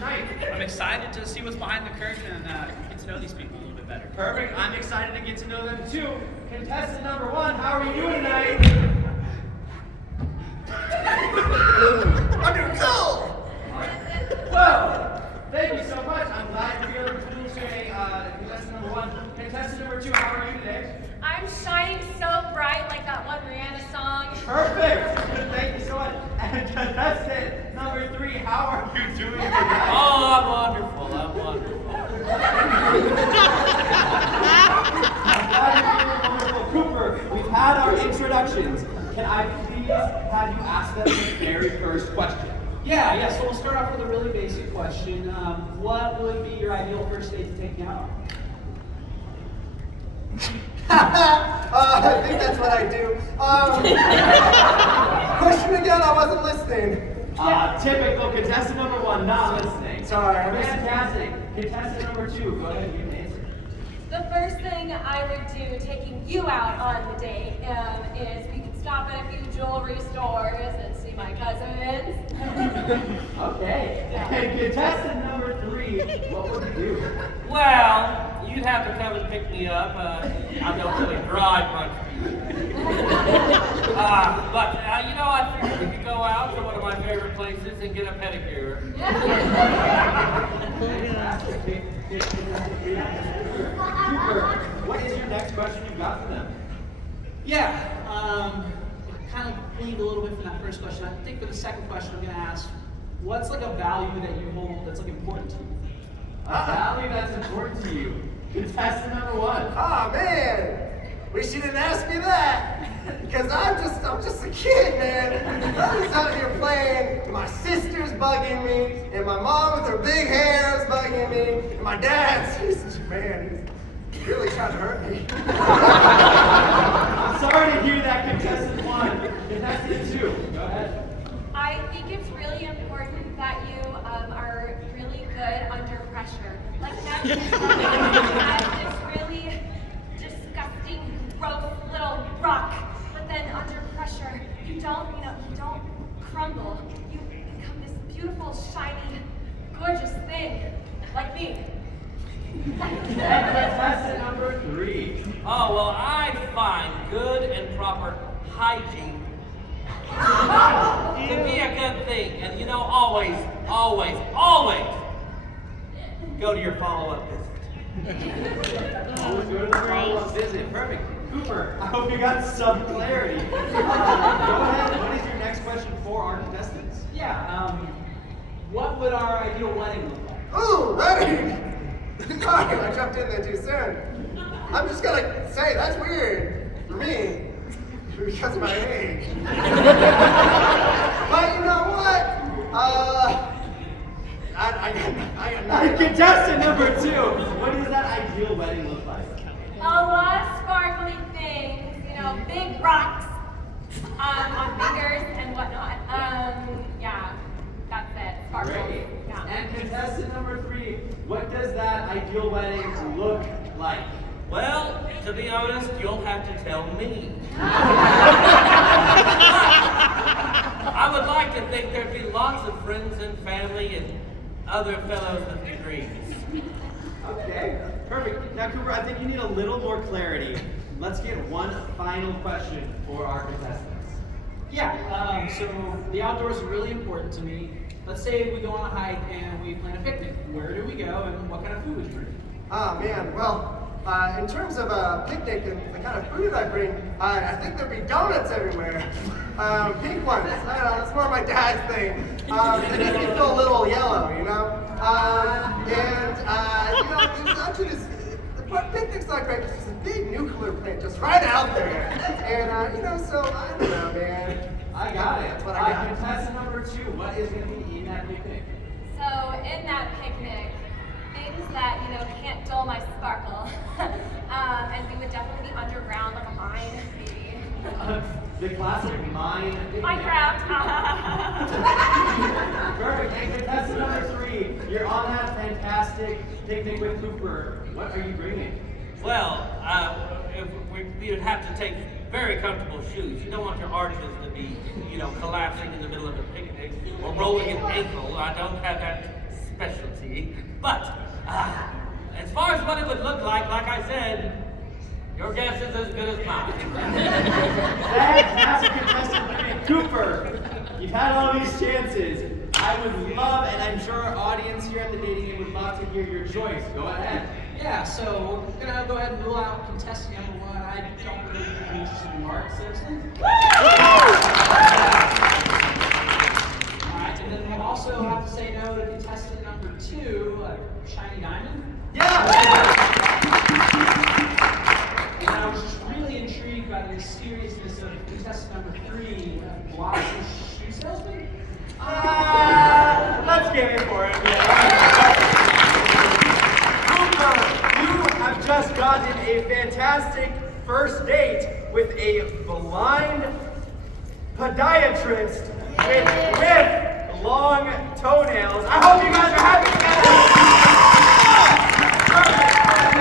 tonight? I'm excited to see what's behind the curtain and get to know these people a little bit better. Perfect. I'm excited to get to know them too. Contestant number 1, how are you doing tonight? I'm doing cool! Whoa! Thank you so much. I'm glad you're here to sharing contestant number 1. Contestant number 2, how are you today? I'm shining so bright like that one Rihanna song. Perfect! Thank you so much. And contestant number 3, how are you doing tonight? Oh, I'm wonderful. I'm wonderful. Wonderful. Cooper, we've had our introductions. Can I please have you ask them the very first question? Yeah, so we'll start off with a really basic question. What would be your ideal first date to take you out on? I think that's what I do. Question again, I wasn't listening. Typical. Contestant number 1, not listening. Sorry, I missed it. Fantastic. Contestant number 2, go ahead and give an answer. The first thing I would do taking you out on the date is we could stop at a few jewelry stores and see my cousins. Okay. And contestant number 3, what would you do? Well, you'd have to come and pick me up. I don't really drive much. But you know, I figured we could go out to one of my favorite places and get a pedicure. Cooper, what is your next question you've got for them? Yeah, kind of gleaned a little bit from that first question. I think for the second question I'm going to ask, what's like a value that you hold that's like important to you? A value that's important to you. Contestant number 1. Oh man, wish you didn't ask me that. Because I'm just a kid, man. I'm just out here playing, and my sister's bugging me, and my mom with her big hair is bugging me, and my dad's, he's really trying to hurt me. I'm sorry to hear that, contestant 1. Contestant 2, go ahead. I think it's really important that you are really good under pressure. Like that this really disgusting, gross little rock. But then under pressure, you don't crumble. You become this beautiful, shiny, gorgeous thing, like me. And contestant number 3. Oh, well, I find good and proper hygiene to be a good thing. And you know, always go to your follow-up visit. Always go to the follow-up visit. Perfect. Cooper, I hope you got some clarity. Go ahead. What is your next question for our contestants? Yeah, what would our ideal wedding look like? Ooh, ready? Sorry, I jumped in there too soon. I'm just gonna say, that's weird for me, because of my age. But you know what? I got nothing. Contestant number 2, what does that ideal wedding look like? A lot of sparkly things, big rocks on fingers and whatnot. Yeah, that's it. Sparkles. Great. Yeah. And contestant number 3, what does that ideal wedding look like? Well, to be honest, you'll have to tell me. I would like to think there'd be lots of friends and family and other fellows with degrees. Okay, perfect. Now, Cooper, I think you need a little more clarity. Let's get one final question for our contestants. Yeah, so the outdoors are really important to me. Let's say we go on a hike and we plan a picnic. Where do we go and what kind of food would you bring? Oh man, well, in terms of a picnic and the kind of food I bring, I think there'd be donuts everywhere. Pink ones, I don't know, that's more my dad's thing. They make me feel a little yellow, you know? Actually picnic's not great, there's a big nuclear plant just right out there. And, so, I don't know, man. I got it. What I got. Contestant number 2, what is going to be in that picnic? So in that picnic, things that can't dull my sparkle, and we would definitely be underground like a mine, maybe. The classic mine picnic. Minecraft. Perfect. And contestant number 3, you're on that fantastic picnic with Cooper. What are you bringing? Well, we would have to take very comfortable shoes. You don't want your arches to be, collapsing in the middle of a picnic or rolling an ankle. I don't have that special But as far as what it would look like I said, your guess is as good as mine. Fantastic contestant Cooper. You've had all these chances. I would love, and I'm sure our audience here at the dating game would love to hear your choice. Go ahead. Yeah, so we're gonna go ahead and rule out contestant number one. I don't really think I'm interested in Mark Simpson. Alright, and then we'll also have to say no to contestant number two, Shiny Diamond. Yeah! And I was just really intrigued by the mysteriousness of contestant number three, Blossom Shoe Salesman. Let's get it for him. Cooper, you have just gotten a fantastic first date with a blind podiatrist with long toenails. I hope you guys